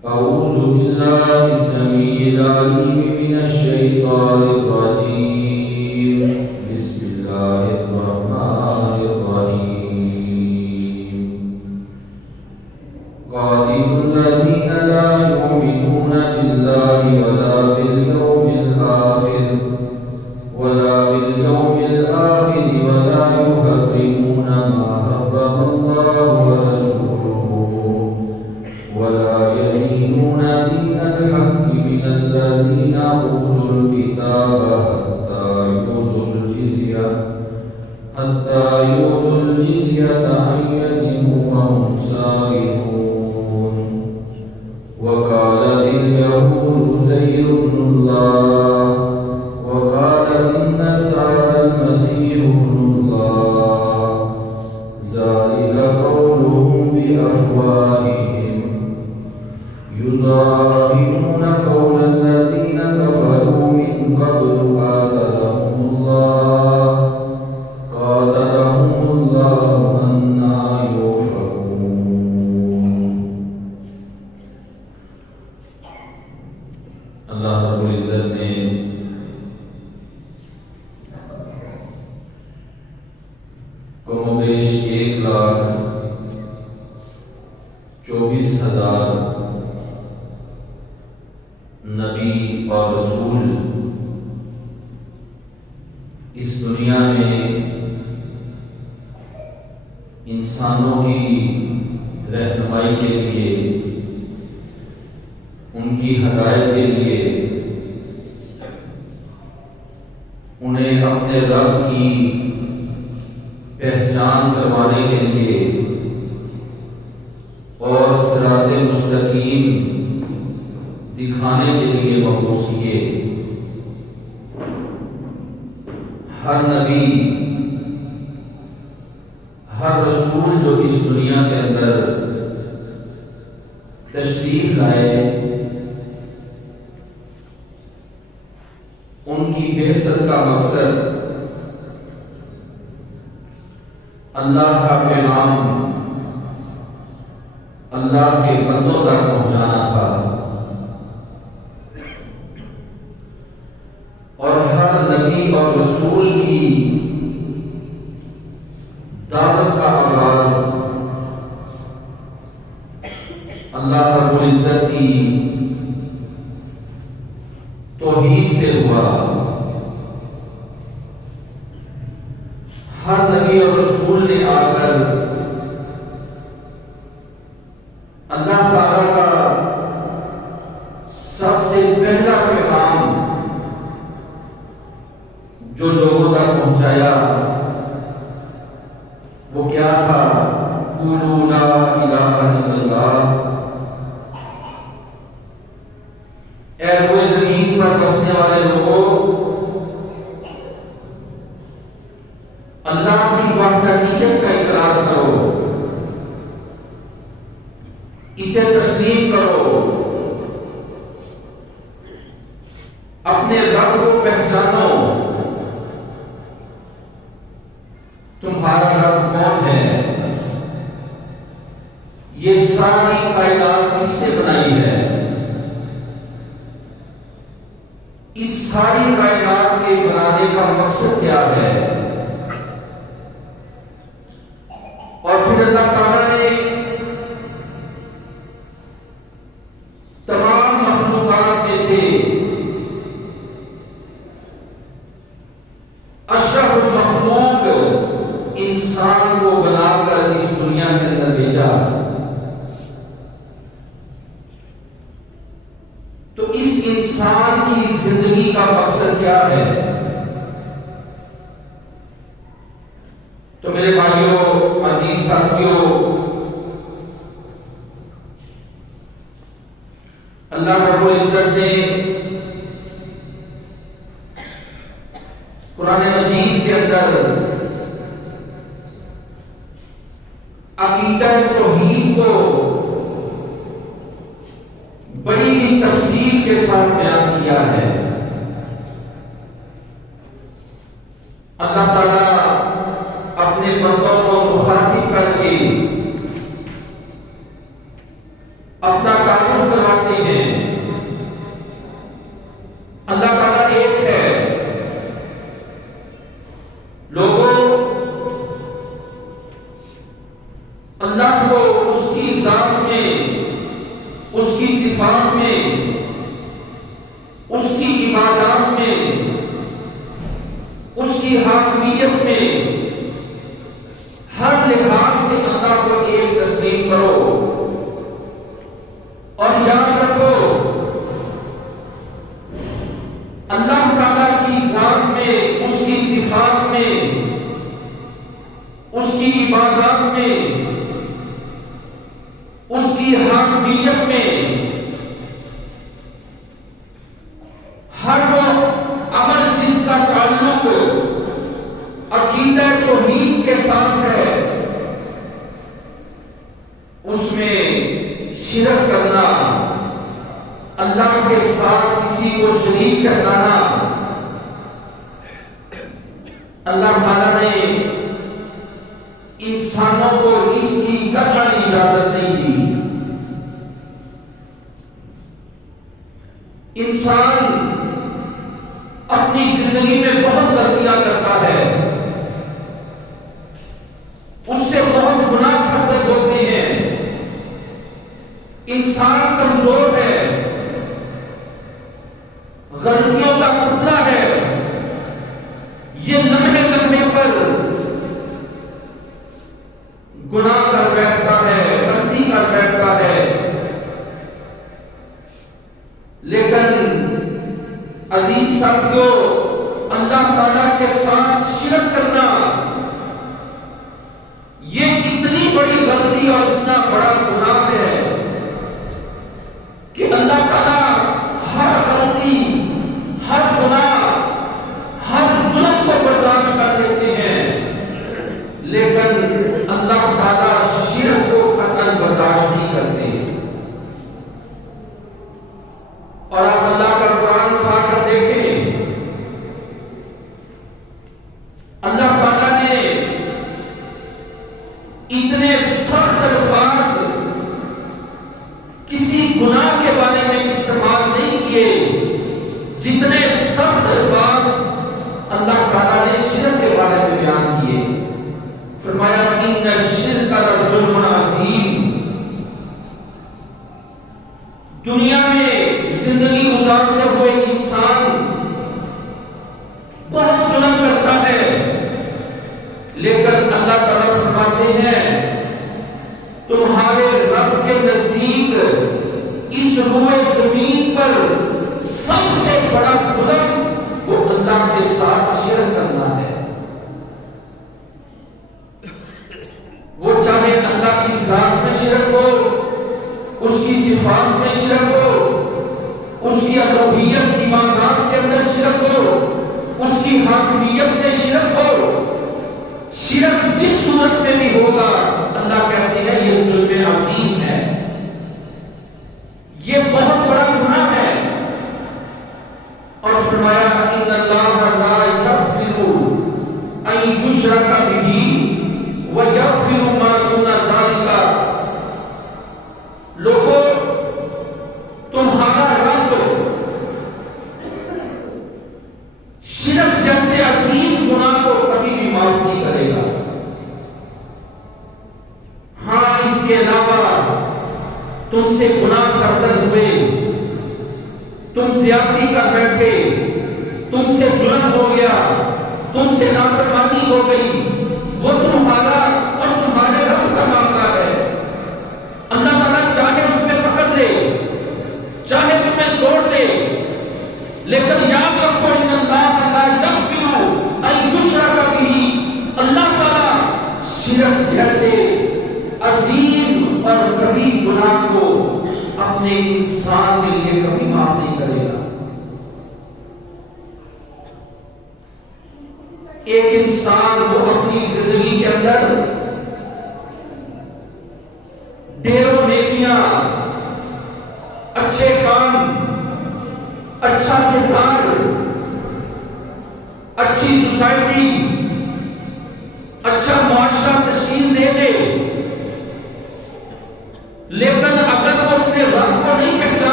أعوذ بالله السميع العليم من الشيطان الرجيم بسم الله الرحمن الرحيم قاتل الذين لا يؤمنون بالله ولا باليوم الآخر ولا يحرمون ما حرم الله ورسوله ولا يدينون دين الحق من الذين أوتوا الكتاب حتى يؤتوا الجزية عن يد وهم صاغرون وقالت اليهود عزير ابن الله وقالت النصارى المسيح ابن الله ذلك قولهم بأفواههم يضاهئون قول الذين كفروا من قبل قاتلهم الله أنى يؤفكون. اللہ رب العزت نے کم و بیش 1,24,000 نبی اور رسول اس دنیا میں انسانوں کی رہنمائی کے لیے، ان کی ہدایت کے لیے، انہیں اپنے رب کی پہچان کروانے کے لیے اور صراط مستقیم دکھانے کے لیے مبعوث کیے۔ ہر نبی، ہر رسول جو اس دنیا کے اندر تشریف لائے، ان کی بعثت کا مقصد اللہ کا پیغام اللہ کے بندوں تک پہنچانا تھا، اور ہر نبی اور رسول کی دعوت کا آغاز اللہ رب العزت کی توحید سے ہوا۔ ہر نبی اور رسول نے آ کر اللہ تعالی کا سب سے پہلا پیغام جو لوگوں تک پہنچایا وہ کیا تھا؟ قولوا لا الہ الا اللہ۔ اے کوئی زمین پر بسنے والے لوگوں، اللہ کی وحدانیت کا اقرار کرو، اسے تسلیم کرو، اپنے رب کو پہچانو۔ تمہارا رب کون ہے؟ یہ ساری کائنات کس نے بنائی ہے؟ اس ساری کائنات کے بنانے کا مقصد کیا ہے؟ اور پھر اللہ تعالیٰ نے تمام مخلوقات میں سے اشرف المخلوق انسان کو بنا کر اس دنیا کے اندر بھیجا۔ تو اس انسان کی زندگی کا مقصد کیا ہے؟ تو میرے بھائیوں، عزیز ساتھیوں، اللہ رب العزت نے قرآن مجید کے اندر عقیدہ توحید کو بڑی ہی تفصیل کے ساتھ بیان کیا ہے۔ اللہ تعالیٰ اپنے بندوں کو مخاطب کر کے اپنا تعارف کرواتے ہیں۔ اللہ تعالیٰ ایک ہے۔ لوگوں، اللہ کو اس کی ذات میں، اس کی صفات میں، اس کی عبادات میں، اس کی حاکمیت میں، ہر لحاظ سے اللہ کو ایک تسلیم کرو اور یاد رکھو اللہ تعالیٰ کی ذات میں، اس کی صفات میں، اس کی عبادات میں، اس کی حاکمیت میں ہر وہ عمل جس کا تعلق عقیدہ توحید کے ساتھ ہے، اس میں شرک کرنا، اللہ کے ساتھ کسی کو شریک کرنا، اللہ تعالیٰ نے انسانوں کو اس کی قطعی اجازت نہیں دی۔ انسان اپنی زندگی میں بہت غلطیاں کرتا ہے، اس سے بہت گناہ سرزد ہوتے ہیں، انسان کمزور ہے، غلطیوں کا پتلا ہے، یہ لمحے لمحے پر گناہ کر بیٹھتا ہے، غلطی کر بیٹھتا ہے۔ لیکن عزیز ساتھیوں، اللہ تعالیٰ کے ساتھ شرک کرنا یہ اتنی بڑی غلطی اور اتنا بڑا گناہ ہے کہ اللہ تعالیٰ ہر غلطی، ہر گناہ، ہر ظلم کو برداشت کر لیتے ہیں، لیکن اللہ تعالیٰ شرک کو قطعاً برداشت نہیں کرتے۔ اور آپ اللہ کا قرآن اٹھا کر دیکھیں، اللہ تعالیٰ نے اتنے سخت الفاظ کسی گناہ کے بارے میں استعمال نہیں کیے جتنے سخت الفاظ اللہ تعالیٰ نے شرک کے بارے میں بیان کیے۔ فرمایا ان الشرک لظلم عظیم۔ دنیا میں زندگی گزارتے ہوئے انسان بہت ظلم کرتا ہے، لیکن اللہ تعالیٰ فرماتے ہیں تمہارے رب کے نزدیک اس روئے زمین پر سب سے بڑا ظلم وہ اللہ کے ساتھ شرک کرنا ہے۔ وہ چاہے اللہ کی ذات میں شرک ہو، اس کی صفات میں شرک ہو، اس کی الوہیت عبادات کے اندر شرک ہو، اس کی حاکمیت میں شرک ہو، شرک جس صورت میں بھی ہوگا اللہ کہتے ہیں یہ ظلم عظیم ہے، یہ بہت بڑا گناہ ہے۔ اور فرمایا ان اللہ لا یغفر ان یشرک بہ ویغفر ما دون ذلک۔ لوگوں، تمہارا رب شرک جیسے عظیم گناہ کو کبھی بھی معاف نہیں کرے گا۔ ہاں، اس کے علاوہ تم سے گناہ سرزد ہوئے، تم زیادتی کر بیٹھے، تم سے ظلم ہو گیا، تم سے نافرمانی ہو گئی، وہ تمہارا اور تمہارے رب کا معاملہ ہے۔ اللہ تعالیٰ چاہے اس میں پکڑ لے، چاہے تمہیں چھوڑ دے، لیکن یاد رکھو ان اللہ لا یغفر ان یشرک بہ۔ اللہ تعالیٰ شرک جیسے عظیم اور کبھی گناہ کو اپنے انسان کے لیے کبھی معاف نہیں کرے گا۔ ایک انسان وہ اپنی زندگی کے اندر ڈھیروں نیکیاں، اچھے کام، اچھا کردار، اچھی سوسائٹی، اچھا معاشرہ تشکیل دے دے، لیکن اگر وہ اپنے رب کو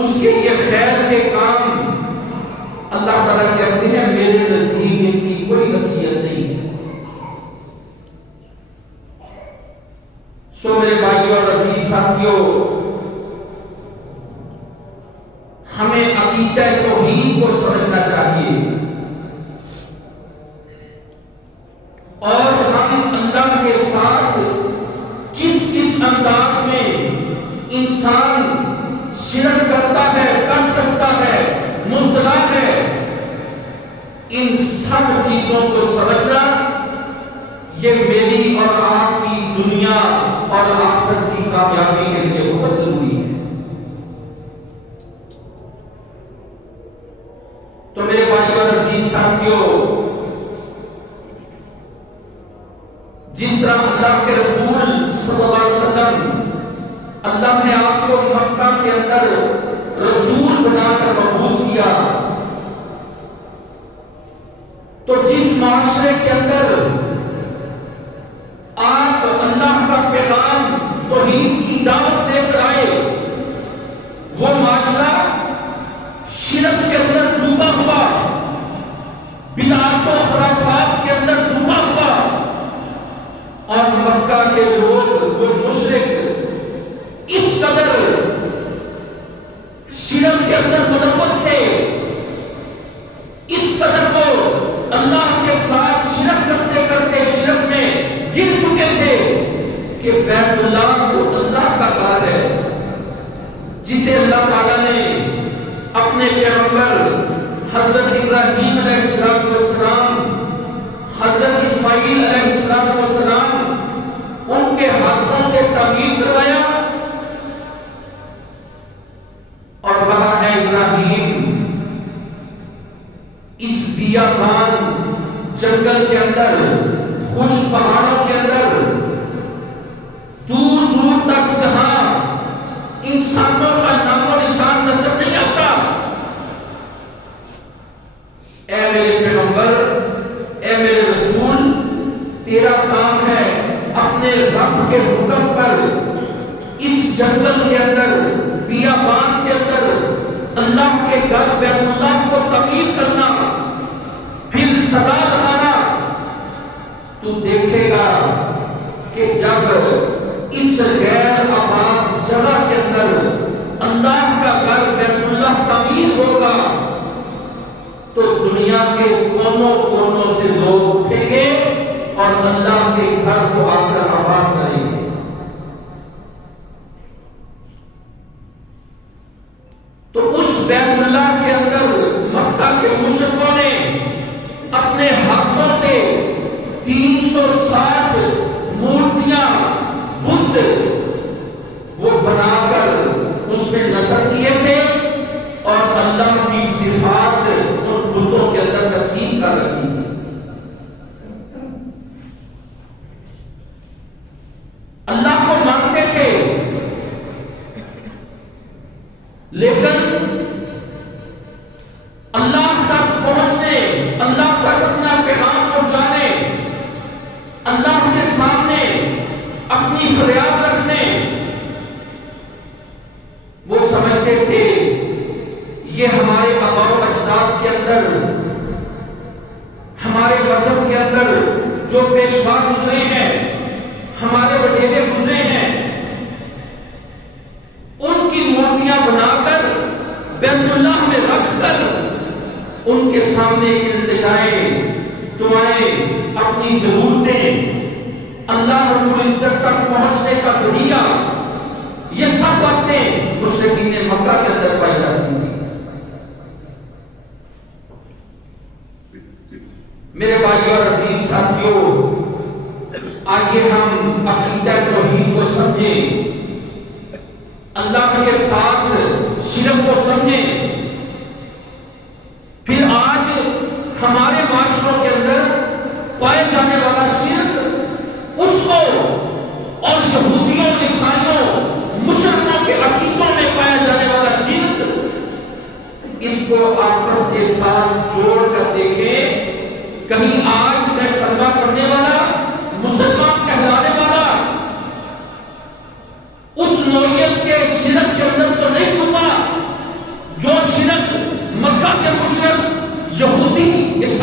اس کے یہ خیر کے کام اللہ تعالیٰ کہتے ہیں میرے نزدیک ان کی کوئی حیثیت نہیں ہے۔ سو میرے بھائیوں اور عزیز ساتھیوں، ہمیں عقیدہ توحید کو سمجھنا چاہیے اور ہم اللہ کے ساتھ کس کس انداز میں انسان شرک کرتا ہے، کر سکتا ہے، مبتلا ہے، ان سب چیزوں کو سمجھنا یہ میری اور آپ کی دنیا اور آخرت کی کامیابی کے لیے بہت ضروری ہے۔ تو میرے بھائیوں اور عزیز ساتھیوں، جس طرح اللہ کے رسول صلی اللہ علیہ وسلم اللہ نے آپ کو مکہ کے اندر رسول بنا کر مبعوث کیا، تو جس معاشرے کے اندر آپ اللہ کا پیغام توحید کی دعوت لے کر آئے، وہ معاشرہ شرک کے اندر ڈوبا ہوا، بدعات و خرافات کے اندر ڈوبا ہوا، اور مکہ کے لوگ وہ مشرک اس قدر شرک کے اندر ملوث تھے، اس قدر وہ اللہ کے ساتھ شرک کرتے کرتے شرک میں گر چکے تھے کہ بیت اللہ وہ اللہ کا گھر ہے جسے اللہ تعالیٰ نے اپنے پیغمبر حضرت ابراہیم علیہ السلام، حضرت اسماعیل علیہ السلام ان کے ہاتھوں سے تعمیر کروایا، اور کہا ہے ابراہیم اس بیابان جنگل کے اندر، خشک پہاڑوں کے اندر، دور دور تک جہاں انسانوں کا نام و نشان نظر نہیں آتا، اے میرے پیغمبر، اے میرے رسول، تیرا کام ہے اپنے رب کے حکم پر اس جنگل کے اندر، بیابان کے اندر اللہ کے گھر بیت اللہ کو تعمیر کرنا، پھر صدا لگانا۔ تو دیکھے گا کہ جب اس غیر آباد جگہ کے اندر اللہ کا گھر بیت اللہ تعمیر ہوگا تو دنیا کے کونوں کونوں سے لوگ اٹھیں گے اور اللہ کے گھر کو آ کر آباد کریں گے۔ تو اس بیت اللہ کے اندر مکہ کے مشرکوں نے اپنے ہاتھوں سے 360 مورتیاں، بت وہ بنا کر اس میں نصب کیے تھے اور اللہ کی صفات ان بتوں کے اندر تقسیم کر رکھی تھی۔ اللہ کو مانتے تھے لیکن اللہ تک پہنچنے، اللہ تک اپنا پیغام پہنچانے، اللہ کے سامنے اپنی فریاد رکھنے، وہ سمجھتے تھے یہ ہمارے آباء و اجداد کے اندر، ہمارے مذہب کے اندر جو پیشوا گزرے ہیں، ہمارے وڈیرے گزرے ہیں، ان کی مورتیاں بنا کر بیت اللہ میں رکھ کر ان کے سامنے التجائیں، دعائیں، اپنی ضرورتیں، اللہ رب العزت تک پہنچنے کا ذریعہ، یہ سب باتیں مشرکین مکہ کے اندر پائی جاتی تھی۔ میرے بھائیوں اور عزیز ساتھیوں، آئیے ہم عقیدہ توحید کو سمجھیں، اللہ کے ساتھ شرک کو سمجھیں۔ پھر آج ہمارے معاشروں کے اندر پائے جانے والا شرک، اس کو اور یہودیوں، عیسائیوں، مشرکوں کے عقیدوں میں پایا جانے والا شرک، اس کو آپس کے ساتھ جوڑ کر دیکھیں۔ کہیں آج میں کلمہ پڑھنے والا، مسلمان کہلانے والا اس نوعیت کے شرک کے اندر تو نہیں ڈوبا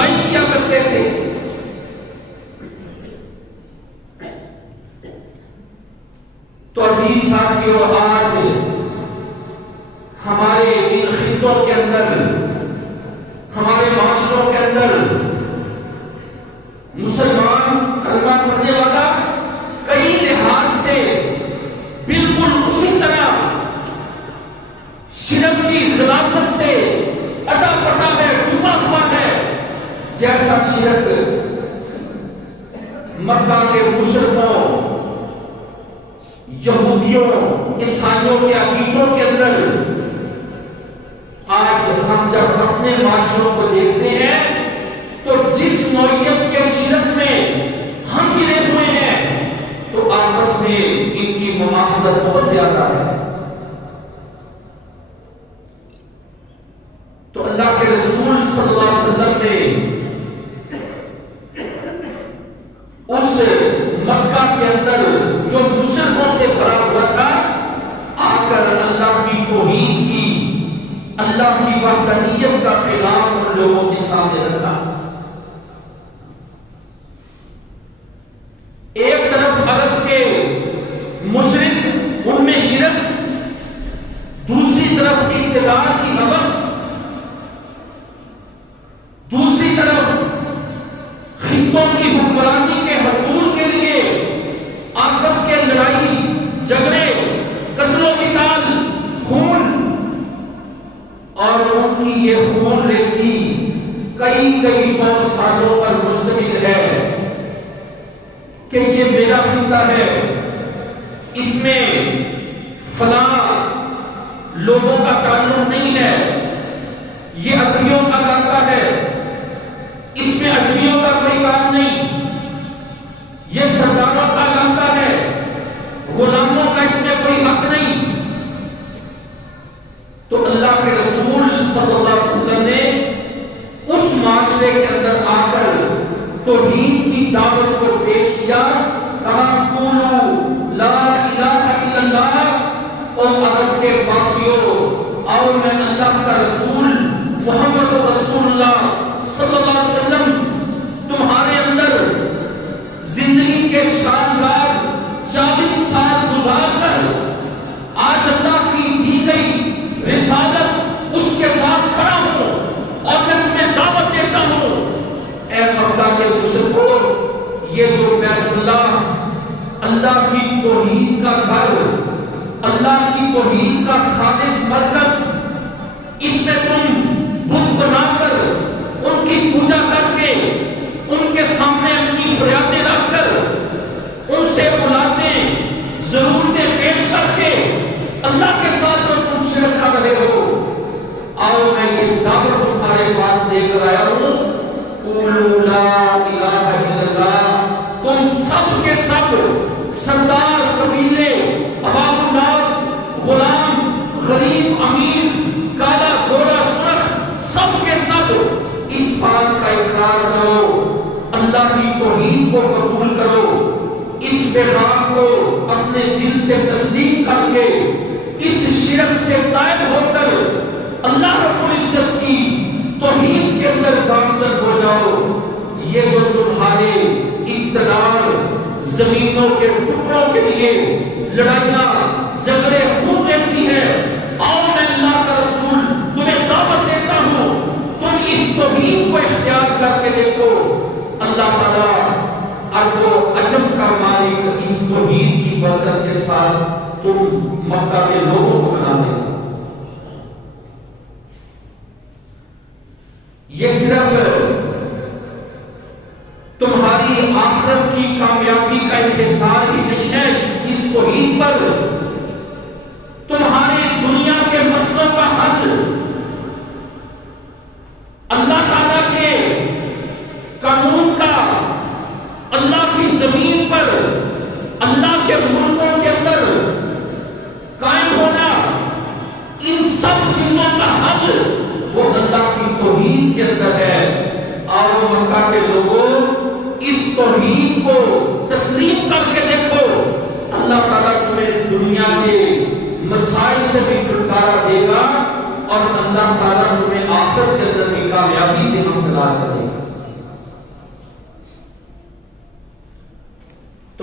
صفائی کیا کرتے تھے. تو عزیز ساتھیوں، آج ہمارے ان خطوں کے اندر، ہمارے معاشروں کے اندر مسلمان کلمہ پڑھنے والا کئی لحاظ سے بالکل اسی طرح شرک کی غلاظت سے اٹا پٹا ہے، ڈوبا ہوا ہے، جیسا شرک مکہ کے مشرکوں، یہودیوں، عیسائیوں کے عقیدوں کے اندر. آج ہم جب اپنے معاشروں کو دیکھتے ہیں تو جس نوعیت کے شرک میں ہم گرے ہوئے ہیں تو آپس میں ان کی مماثلت بہت زیادہ ہے. تو اللہ کے رسول صلی اللہ علیہ وسلم نے اس مکہ کے اندر جو مشرکوں سے بھرا ہوا تھا، آ کر اللہ کی توحید کی، اللہ کی وحدانیت کا پیغام ان لوگوں کے سامنے رکھا. ایک طرف عرب کے مشرک، ان میں شرک، دوسری طرف اقتدار کی ہوس، دوسری طرف خطوں کی حکمرانی کے حصول کے لیے آپس کے لڑائی جھگڑے، قتل و قتال، خون، اور ان کی یہ خون ریزی کئی سو سالوں پر مشتمل ہے کہ یہ میرا خطہ ہے، اس میں فلاں لوگوں کا تعلق نہیں ہے، یہ عربیوں کا علاقہ ہے، اس میں اجمیوں کا کوئی کام نہیں، یہ سرداروں کا علاقہ ہے، غلاموں کا اس میں کوئی حق نہیں. تو اللہ کے رسول صلی اللہ علیہ وسلم نے اس معاشرے کے اندر آ کر توحید کی دعوت کو پیش کیا. کہا قولوا لا الہ الا اللہ، اور عرب کے باسیوں، اور میں اللہ کا رسول محمد رسول اللہ صلی اللہ علیہ وسلم تمہارے اندر زندگی کے شاندار 40 سال گزار کر آج اللہ کی دی گئی رسالت اس کے ساتھ کھڑا ہوں اور میں تمہیں دعوت دیتا ہوں. اے مکہ کے مشرکوں، یہ جو بیت اللہ کی توحید کا گھر، اللہ کی توحید کا خالص مرکز، اس میں تم بت بنا کر ان کی پوجا کر کے ان کے سامنے اپنی فریادیں رکھ کر ان سے اولادیں ضرورتیں پیش کر کے اللہ کے ساتھ جو تم شرک کر رہے ہو، آؤ میں یہ دعوت تمہارے پاس لے کر آیا ہوں. قولوا لا الہ الا اللہ. تم سب کے سب سردار، قبیلے، عوام الناس، غلام، غریب، امیر، کالا، گورا، سرخ، سب کے سب اس بات کا اقرار کرو، اللہ کی توحید کو قبول کرو، اس پیغام کو اپنے دل سے تصدیق کر کے اس شرک سے طائب ہو کر اللہ رب العزت کی توحید کے اندر گامزن ہو جاؤ. یہ جو تمہارے اقتدار، زمینوں کے ٹکڑوں کے لیے لڑائیاں، جھگڑے، خون ایسی ہے، آؤ میں اللہ کا رسول تمہیں دعوت دیتا ہوں، تم اس توحید کو اختیار کر کے دیکھو. اللہ تعالیٰ عرب و عجم کا مالک اس توحید کی برکت کے ساتھ تم مکہ کے لوگوں کو بنا دے گا. یہ صرف تمہاری آخرت کی کامیابی کا انحصار ہی نہیں ہے، اس توحید پر تمہاری دنیا کے مسئلوں کا حل اللہ تعالیٰ کے قانون کا، اللہ کی زمین پر، اللہ کے ملکوں کے اندر قائم ہونا، ان سب چیزوں کا حل وہ اللہ کی توحید کے اندر ہے. اور مکہ کے لوگوں اس توحید کو تسلیم کر کے دیکھو، اللہ تعالیٰ تمہیں دنیا کے مسائل سے بھی چھٹکارا دے گا اور اللہ تعالیٰ تمہیں آخرت کے اندر کی کامیابی سے ہمکنار کرے گا.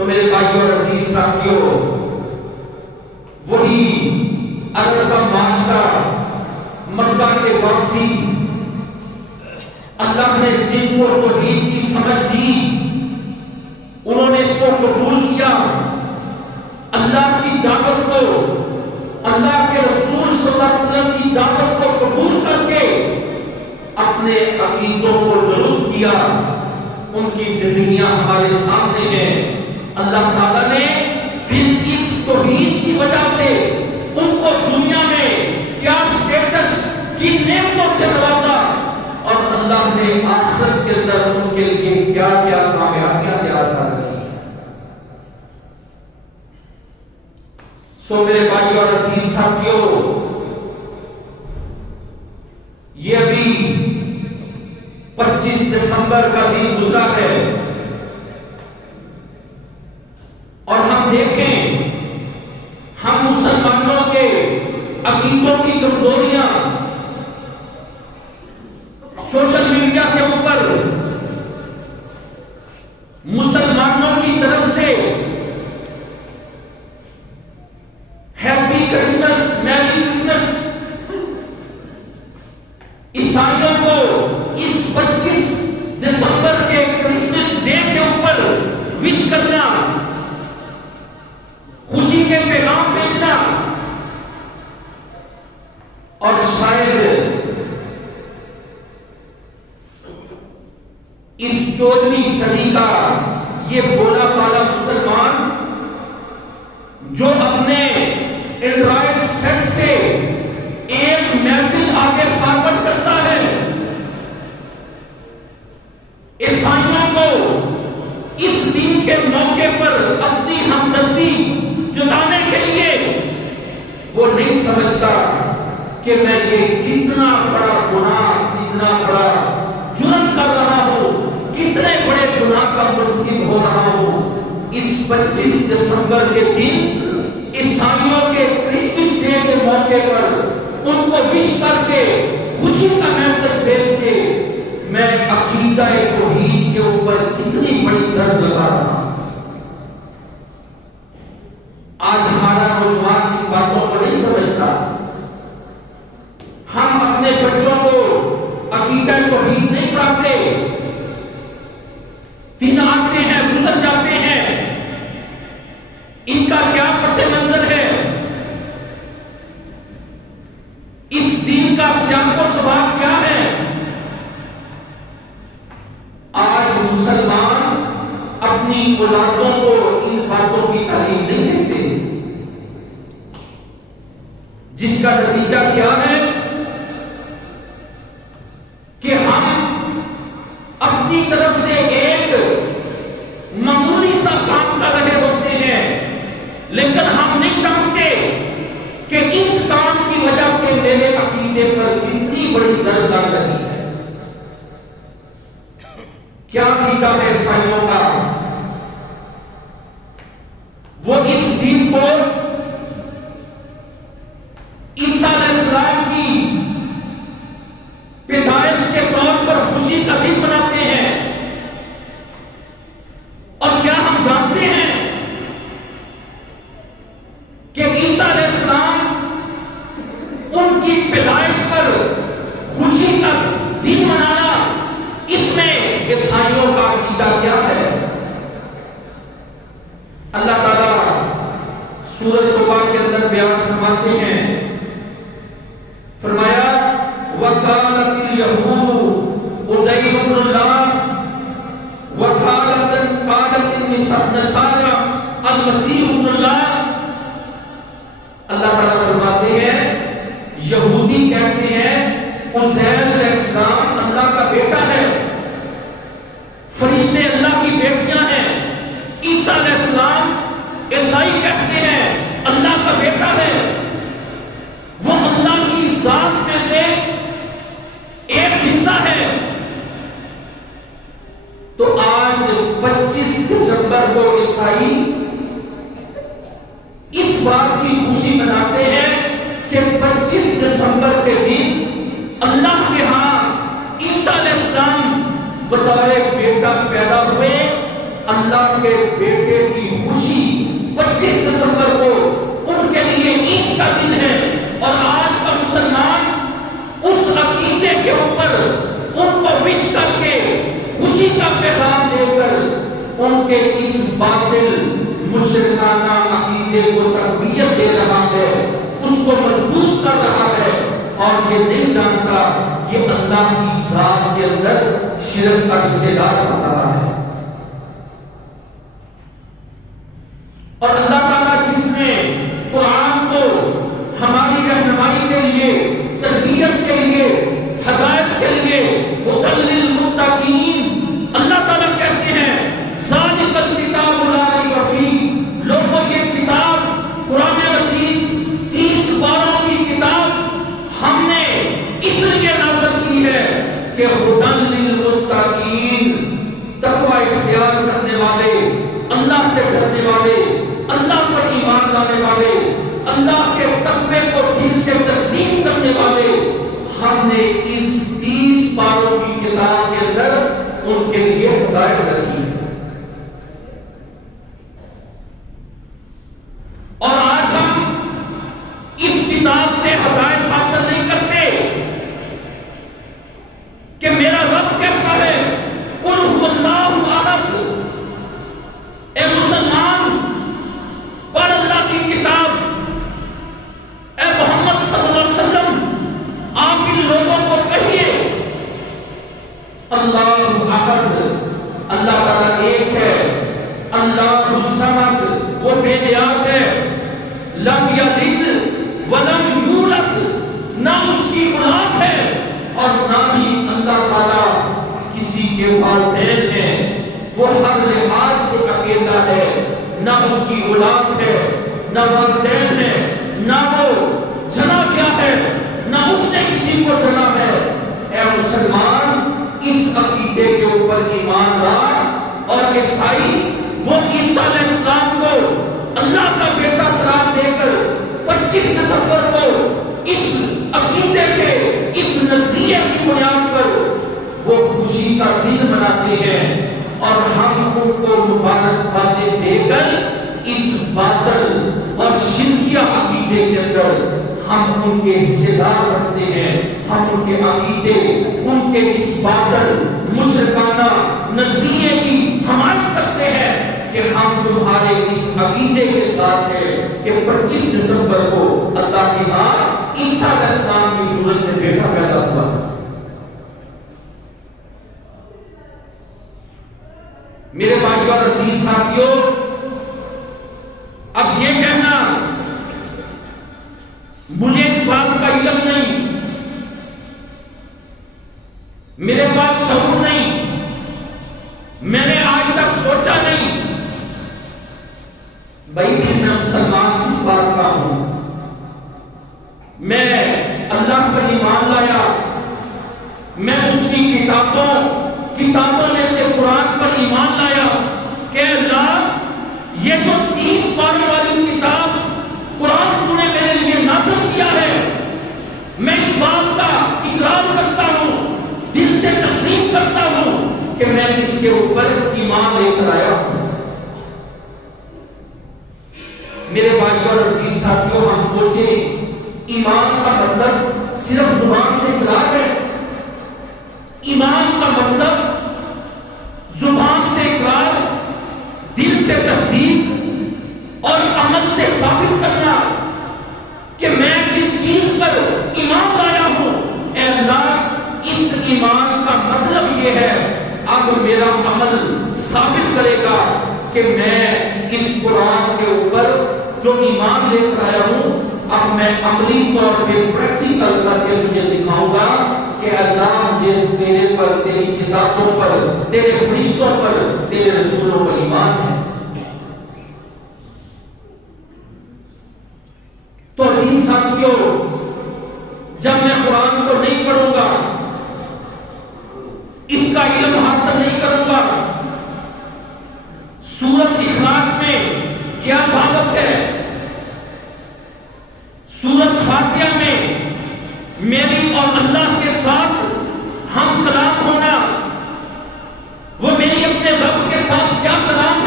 تو میرے بھائیوں اور عزیز ساتھیوں، وہی عرب کا معاشرہ، مکہ کے واسی، اللہ نے جن کو توحید کی سمجھ دی، انہوں نے اس کو قبول کیا، اللہ کی دعوت کو، اللہ کے رسول صلی اللہ علیہ وسلم کی دعوت کو قبول کر کے اپنے عقیدوں کو درست کیا۔ ان کی زندگیاں ہمارے سامنے ہیں۔ اللہ تعالیٰ نے پھر اس توحید کی وجہ سے ان کو دنیا میں کیا سٹیٹس کی نعمتوں سے نوازا، اور اللہ نے آخرت کے اندر ان کے لیے کیا کیا کامیابیاں تیار کر رکھی۔ سو میرے بھائی اور عزیز ساتھیوں، یہ ابھی 25 دسمبر کا دن گزرا ہے، اور ہم دیکھیں ہم مسلمانوں کے عقیدوں کی کمزوریاں سوشل میڈیا کے اوپر مسلمانوں کی طرف سے ہیپی کرسمس، میری کرسمس، عیسائیوں کو اس 25 دسمبر کے کرسمس ڈے کے اوپر وش کرنا، خوشی کے پیغام بھیجنا، اور شاید اس 14ویں صدی کا یہ بولا بالا مسلمان جو اپنے اینڈرائڈ سیٹ سے ایک میسج آگے فارورڈ کرتا ہے، عیسائیوں کو اس دن کے موقع پر اپنی ہمدردی جتانے کے لیے، وہ نہیں سمجھتا کہ میں یہ کتنا بڑا گناہ، کتنا بڑا جرم کر رہا ہوں، کتنے بڑے گناہ کا مرتکب ہو رہا ہوں۔ اس 25 دسمبر کے دن عیسائیوں کے کرسمس ڈے کے موقع پر ان کو وش کر کے خوشی کا میسج بھیج کے میں عقیدہ توحید کے اوپر کتنی بڑی ضرب لگا رہا ہوں۔ آج ہمارا نوجوان ان باتوں کو نہیں سمجھتا۔ ہم اپنے بچوں کو عقیدہ توحید نہیں پڑھاتے۔ دن آتے ہیں، گزر جاتے ہیں، ان کا کیا پس منظر ہے، اس دین کا سیاق و سباق کیا ہے۔ آج مسلمان اپنی اولادوں کو ان باتوں کی تعلیم نہیں دیتے، جس کا نتیجہ کیا ہے کہ ہم اپنی طرف سے ایک معمولی سا کام کر رہے ہوتے ہیں، لیکن ہم نہیں جانتے کہ اس کام کی وجہ سے میرے عقیدے پر کتنی بڑی ضرب لگ رہی ہے۔ کیا عقیدہ ہے عیسائیوں کا؟ وہ اس دن کو عیسیٰ علیہ السلام کی پیدائش کے طور پر خوشی کا دن مناتے ہیں، اور کیا ہم جانتے ہیں کہ عیسیٰ علیہ السلام ان کی پیدائش پر خوشی کا دن منانا، اس میں عیسائیوں کا عقیدہ کیا ہے؟ اللہ تعالیٰ سورۃ توبہ کے اندر بیان فرماتے ہیں، فرمایا وَقَالَتِ الْيَهُودُ عُزَيْرٌ ابْنُ اللَّهِ وَقَالَتِ النَّصَارَى الْمَسِيحُ ابْنُ اللَّهِ۔ اللہ تعالیٰ فرماتے ہیں یہودی کہتے ہیں عزیر علیہ السلام اللہ کا بیٹا ہے، فرشتے اللہ کی بیٹیاں ہیں۔ عیسیٰ علیہ السلام عیسائی کہتے ہیں اللہ کا بیٹا ہے، وہ اللہ کی ذات میں سے ایک حصہ ہے۔ تو آج 25 دسمبر کو عیسائی اس بات کی خوشی مناتے ہیں کہ 25 دسمبر کے دن اللہ کے ہاں عیسیٰ علیہ السلام بطور بیٹا پیدا ہوئے، اللہ کے بیٹے کی خوشی 25 دسمبر کو ان کے لیے عید کا دن ہے، اور آج کا مسلمان اس عقیدے کے اوپر ان کو وش کر کے خوشی کا پیغام دے کر ان کے اس باطل مشرکانہ عقیدے کو تقویت دے رہا ہے، اس کو مضبوط کر رہا ہے، اور یہ نہیں جانتا کہ اللہ کی ذات کے اندر شرک کا حصہ دار بن رہا ہے۔ اور اللہ تعالیٰ جس نے قرآن کو ہماری رہنمائی کے لیے، تربیت کے لیے، ہدایت کے لیے، ہدی للمتقین، اللہ تعالیٰ کہتے ہیں ذالک الکتاب لا ریب فیہ، لوگوں یہ کتاب قرآن مجید 30 پاروں کی کتاب ہم نے اس لیے نازل کی ہے کہ ہدی للمتقین، تقوی اختیار کرنے والے، اللہ سے ڈرنے والے، اللہ پر ایمان لانے والے، اللہ کے تقوی کو دل سے تسلیم کرنے والے، ہم نے اس 30 پاروں کی کتاب کے اندر ان کے لیے ہدایت رکھی ہے۔ اور آج ہم اس کتاب سے ہدایت حاصل نہیں کرتے کہ میرا رب کہتا ہے قل هو اللہ احد، اے مسلمان پڑھ اللہ کی کتاب، اے محمد صلی اللہ علیہ وسلم آپ ان لوگوں کو کہیے اللہ احد، اللہ تعالیٰ ایک ہے، اللہ الصمد وہ بے نیاز ہے، لم یلد ولم یولد نہ اس کی اولاد ہے، اور نہ ہی اللہ تعالیٰ کسی کے والدین ہیں، وہ ہر لحاظ سے اکیلا ہے، نہ اس کی اولاد ہے، نہ والدین ہے، نہ وہ جنا گیا ہے، نہ اس نے کسی کو جنا ہے۔ اے مسلمان اس عقیدے کے اوپر ایمان لا، اور عیسائی وہ عیسیٰ علیہ السلام کو اللہ کا بیٹا قرار دے کر 25 دسمبر کو اس عقیدے کے اس نظریے کی بنیاد پر وہ خوشی کا دن مناتے ہیں، اور ہم ان کو مبارکبادیں دے کر اس باطل اور شرکیہ عقیدے کے اندر ہم ان کے حصے دار رکھتے ہیں، ہم ان کے عقیدے، ان کے اس باطل مشرکانہ نظریے کی حمایت کرتے ہیں کہ ہم تمہارے اس عقیدے کے ساتھ ہیں کہ 25 دسمبر کو اللہ کے ہاں عیسیٰ علیہ السلام کی صورت میں بیٹا پیدا ہوا۔ میرے بھائیو اور عزیز ساتھیوں، اب یہ کہنا مجھے اس بات کا علم نہیں، میرے پاس شعور نہیں، میں نے آج تک سوچا نہیں، بھائی کہ میں مسلمان کس بات کا ہوں، میں اللہ پر ایمان لایا، میں اس کی کتابوں میں سے قرآن پر ایمان لایا کہ اللہ یہ جو 30 پاروں والی کتاب قرآن تو نے میرے لیے نازل کیا ہے، میں اس بات کا اقرار کرتا ہوں، دل سے تسلیم کرتا ہوں کہ میں اس کے اوپر ایمان لے کر آیا ہوں۔ میرے بھائیوں اور عزیز ساتھیوں، ہم سوچیں ایمان کا مطلب صرف زبان سے اقرار ہے؟ ایمان کا مطلب زبان سے اقرار، دل سے تصدیق اور عمل سے ثابت کرنا کہ میں جس چیز پر ایمان لایا ہوں، اے اللہ اس ایمان کا مطلب یہ ہے اب میرا عمل ثابت کرے گا کہ میں اس قرآن کے اوپر جو ایمان لے کر آیا ہوں اب میں عملی طور پہ پریکٹیکل کر کے تجھے دکھاؤں گا کہ اللہ مجھے تیرے پر، تیری کتابوں پر، تیرے فرشتوں پر، تیرے رسولوں پر ایمان ہے۔ تو عزیز ساتھیوں، جب میں قرآن کو نہیں پڑھوں گا، اس کا علم حاصل نہیں کروں گا، سورۃ اخلاص میں کیا بھاگت ہے، سورۃ فاتحہ میں میری اور اللہ کے ساتھ ہم کلام ہونا، وہ میری اپنے رب کے ساتھ کیا کلام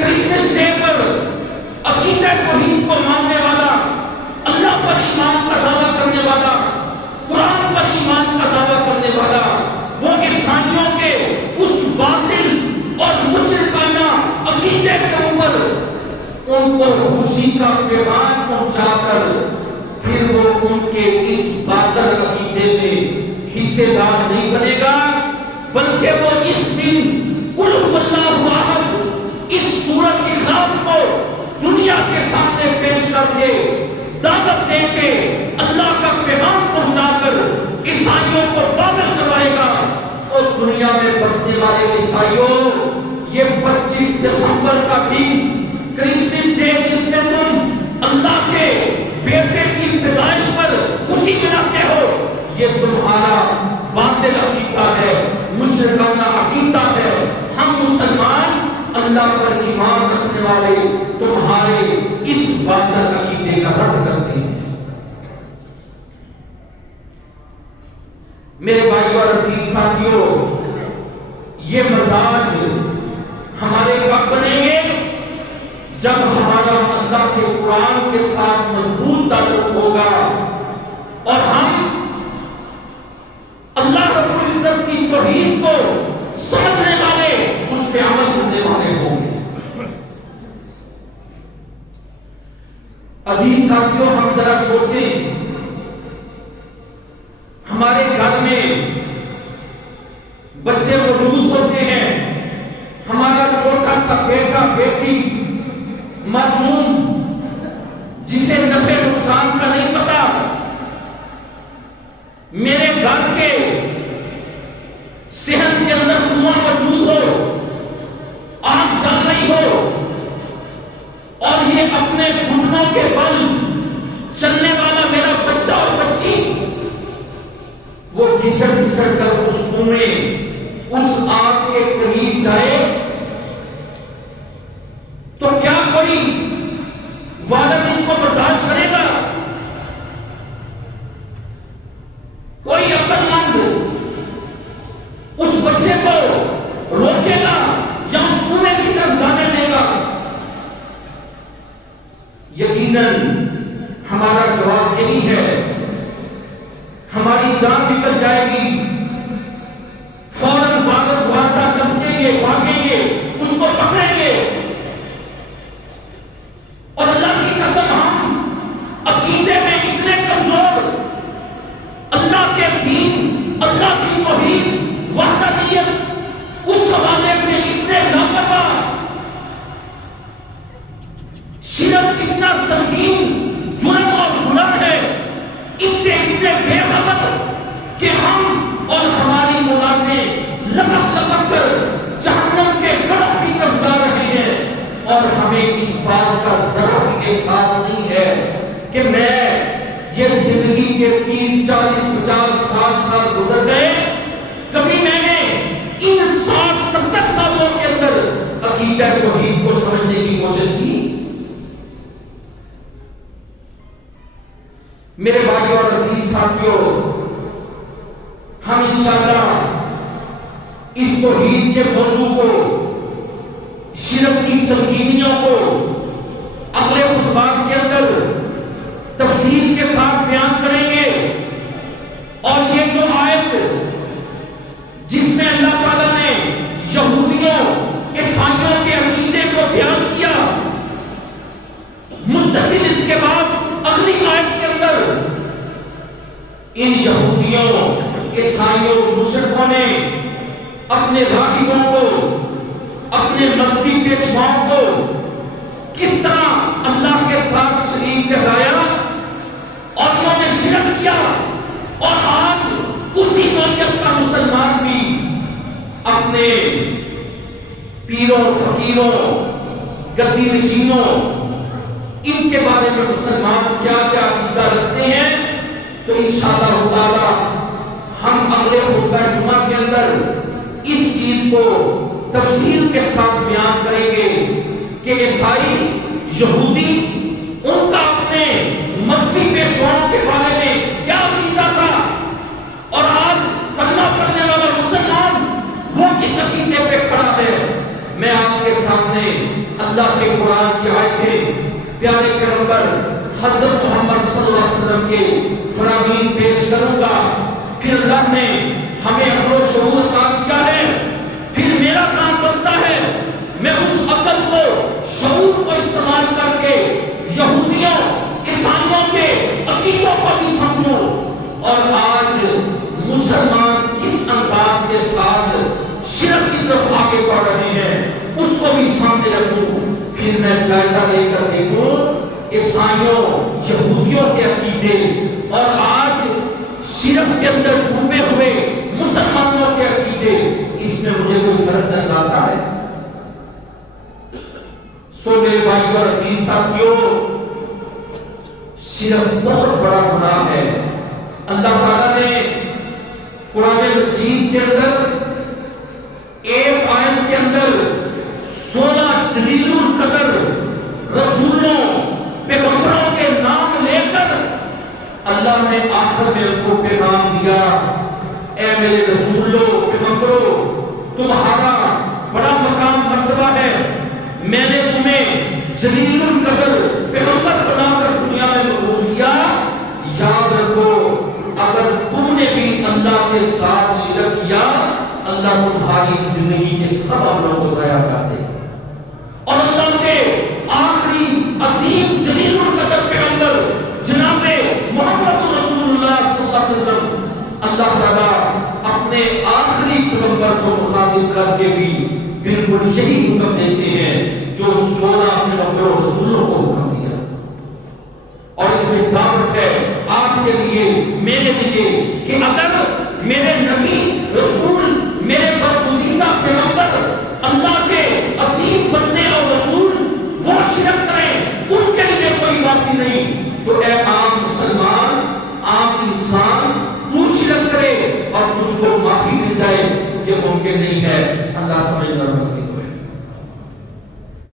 کرسمس ڈے پر عقیدہ توحید کو ماننے والا، اللہ پر ایمان کا دعویٰ کرنے والا، قرآن پر ایمان کا دعویٰ کرنے والا، وہ عیسائیوں کے اس باطل اور مشرکانہ عقیدے کے اوپر ان کو خوشی کا پیغام پہنچا کر پھر وہ ان کے اس باطل عقیدے میں حصے دار نہیں بنے گا، بلکہ وہ اس دن قل هو اللہ احد اس سورۃ اخلاص کو دنیا کے سامنے پیش کر کے دعوت دے کے اللہ کا پیغام پہنچا کر عیسائیوں کو پاگل کروائے گا۔ اور دنیا میں بسنے والے عیسائیوں، یہ 25 دسمبر کا دن کرسمس ڈے جس میں تم اللہ کے بیٹے کی پیدائش پر خوشی مناتے ہو، یہ تمہارا باطل عقیدہ ہے، مشرکانہ عقیدہ ہے۔ ہم مسلمان اللہ پر ایمان رکھنے والے تمہارے اس باطل عقیدے کا رد کرتے ہیں۔ میرے بھائیو اور عزیز ساتھیوں، یہ مزاج ہمارے کب بنیں گے؟ جب ہمارا اللہ کے قرآن کے ساتھ مضبوط تعلق ہوگا اور ہم اللہ رب العزت کی توحید کو سمجھنے والے، اس پہ عمل کرنے والے ہوں گے۔ عزیز ساتھیوں، ہم ذرا سوچیں، ہمارے گھر میں بچے موجود ہوتے ہیں، ہمارا چھوٹا سا بیٹا بیٹی معصوم جسے نفع نقصان کا نہیں پتا، میرے گھر کے صحت کے اندر دھواں موجود ہو، آگ جل رہی ہو، اور یہ اپنے گھٹنوں کے بل چلنے والا میرا بچہ اور بچی وہ گھسڑ گھسڑ کر اس کنویں اس آگ کے قریب جائے تو کیا کوئی والد اس کو برداشت کرے گا؟ کوئی عقل مند اس بچے کو روکے گا یا اس کنویں کی طرف جانے دے گا؟ یقیناً ہمارا جواب یہی ہے، ہماری جان نکل جائے گی، فوراً بھاگتا کریں گے، بھاگیں گے، اس کو پکڑیں گے۔ اور اللہ کی قسم، ہم عقیدے میں اتنے کمزور، اللہ کے دین، اللہ کی توحید، وحدانیت، اس حوالے سے اتنے لاپرواہ، شرک کتنا سنگین جرم اور گناہ ہے، اس سے اتنے بے خبر کہ ہم اور ہماری اولادیں لپک لپک کر جہنم کے گڑھوں کی طرف جا رہے ہیں، اور ہمیں اس بات کا ذرا بھی احساس نہیں ہے کہ میں یہ زندگی کے 30، 40، 50، 60 سال گزر گئے، کبھی میں نے ان 60، 70 سالوں کے اندر عقیدہ توحید کو سمجھنے کی کوشش کی؟ میرے بھائیو اور عزیز ساتھیوں، ہم انشاءاللہ اس توحید کے موضوع کو، شرک کی سنگینیوں کو اگلے خطبات کے اندر تفصیل کے ساتھ بیان کریں گے۔ اور یہ جو آیت جس میں اللہ تعالیٰ نے یہودیوں، عیسائیوں کے عقیدے کو بیان کیا، متصل اس کے بعد اگلی آیت کے اندر ان یہودیوں، عیسائیوں، مشرکوں نے اپنے راہبوں کو، اپنے مذہبی پیشواؤں کو کس طرح اللہ کے ساتھ شریک ٹھہرایا اور انہوں نے شرک کیا، اور آج اسی نوعیت کا مسلمان بھی اپنے پیروں، فقیروں، گدی نشینوں، ان کے بارے میں مسلمان کیا کیا عقیدہ رکھتے ہیں، تو انشاءاللہ تعالی ہم اگلے خطبہ جمعہ کے اندر اس چیز کو تفصیل کے ساتھ بیان کریں گے کہ عیسائی، یہودی، ان کا اپنے مذہبی پیشواؤں کے بارے میں کیا عقیدہ تھا، اور آج کلمہ پڑھنے والا مسلمان وہ کس عقیدے پہ کھڑا ہے۔ میں آپ کے سامنے اللہ کے قرآن کی آیتیں پیارے پیغمبر حضرت محمد صلی اللہ علیہ وسلم کے فرامین پیش کروں گا. پھر اللہ نے ہمیں عقل و شعور عطا کیا ہے. پھر میرا کام بنتا ہے میں اس عقل کو شعور کو استعمال کر کے یہودیوں عیسائیوں کے عقیدوں کو بھی سمجھوں اور آج مسلمان کس انداز کے ساتھ شرک کی طرف آگے بڑھ رہے ہیں اس کو بھی سامنے رکھوں. پھر میں جائزہ لے کر دیکھوں عیسائیوں یہودیوں کے عقیدے اور آج شرک کے اندر ڈوبے ہوئے مسلمانوں کے عقیدے، اس میں مجھے کوئی فرق نظر آتا ہے؟ سو میرے بھائیو اور عزیز ساتھیوں، شرک بہت بڑا گناہ ہے. اللہ تعالیٰ نے قرآن مجید کے اندر ایک آیت کے اندر 16 جلیل القدر رسولوں پیغمبروں کے نام لے کر اللہ نے آخر میں ان کو پیغام دیا، اے میرے رسولوں پیغمبروں، تمہارا بڑا مقام مرتبہ ہے، میں نے تمہیں جلیل القدر پیغمبر بنا کر دنیا میں مبعوث کیا. یاد رکھو اگر تم نے بھی اللہ کے ساتھ شرک کیا اللہ تمہاری زندگی کے سب عملوں کو ضائع کر دے. اور اللہ کے آخری عظیم جلیل القدر پیغمبر جناب محمد رسول اللہ صلی اللہ علیہ وسلم، اللہ تعالیٰ اپنے آخری پیغمبر کو مخاطب کر کے بھی بالکل یہی حکم دیتے ہیں جو 16 پیغمبروں رسولوں کو حکم دیا. اور اس میں دعوت ہے آپ کے لیے میرے لیے کہ اگر میرے نبی رسول میرے برگزیدہ پیغمبر اللہ کے عظیم بندے اور رسول وہ شرک کریں ان کے لیے کوئی معافی نہیں، تو اے